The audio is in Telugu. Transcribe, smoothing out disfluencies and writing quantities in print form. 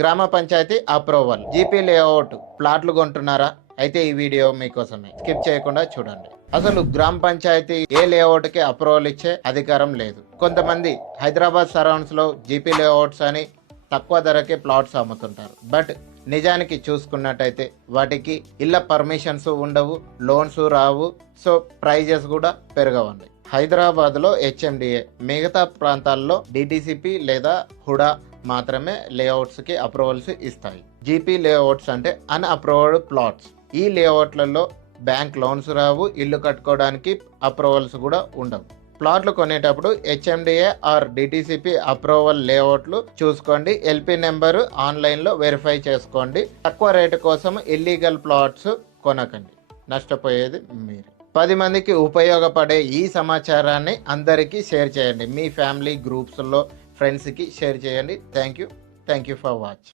గ్రామ పంచాయతీ అప్రూవల్ జీపీ లేఅవుట్ ప్లాట్లు కొంటున్నారా? అయితే ఈ వీడియో మీకోసమే, స్కిప్ చేయకుండా చూడండి. అసలు గ్రామ పంచాయతీ ఏ లేఅవుట్ కి అప్రూవల్ ఇచ్చే అధికారం లేదు. కొంతమంది హైదరాబాద్ సరౌండ్స్ లో జీపీ లేఅవుట్స్ అని తక్కువ ధరకే ప్లాట్స్ అమ్ముతుంటారు. బట్ నిజానికి చూసుకున్నట్టయితే వాటికి ఇళ్ల పర్మిషన్స్ ఉండవు, లోన్స్ రావు, సో ప్రైజెస్ కూడా పెరగవండి. హైదరాబాద్లో హెచ్ఎండిఏ, మిగతా ప్రాంతాల్లో డిటిసిపి లేదా హుడా మాత్రమే లేఅవుట్స్కి అప్రూవల్స్ ఇస్తాయి. జీపీ లేఅవుట్స్ అంటే అన్అప్రూవ్డ్ ప్లాట్స్. ఈ లేఅవుట్లలో బ్యాంక్ లోన్స్ రావు, ఇల్లు కట్టుకోవడానికి అప్రూవల్స్ కూడా ఉండవు. ప్లాట్లు కొనేటప్పుడు హెచ్ఎండిఏ ఆర్ డిటిసిపి అప్రూవల్ లేఅవుట్లు చూసుకోండి. ఎల్పి నెంబరు ఆన్లైన్లో వెరిఫై చేసుకోండి. తక్కువ రేటు కోసం ఇల్లీగల్ ప్లాట్స్ కొనకండి, నష్టపోయేది మీరు. 10 మందికి ఉపయోగపడే ఈ సమాచారాన్ని అందరికీ షేర్ చేయండి. మీ ఫ్యామిలీ గ్రూప్స్లో ఫ్రెండ్స్కి షేర్ చేయండి. Thank you for watch.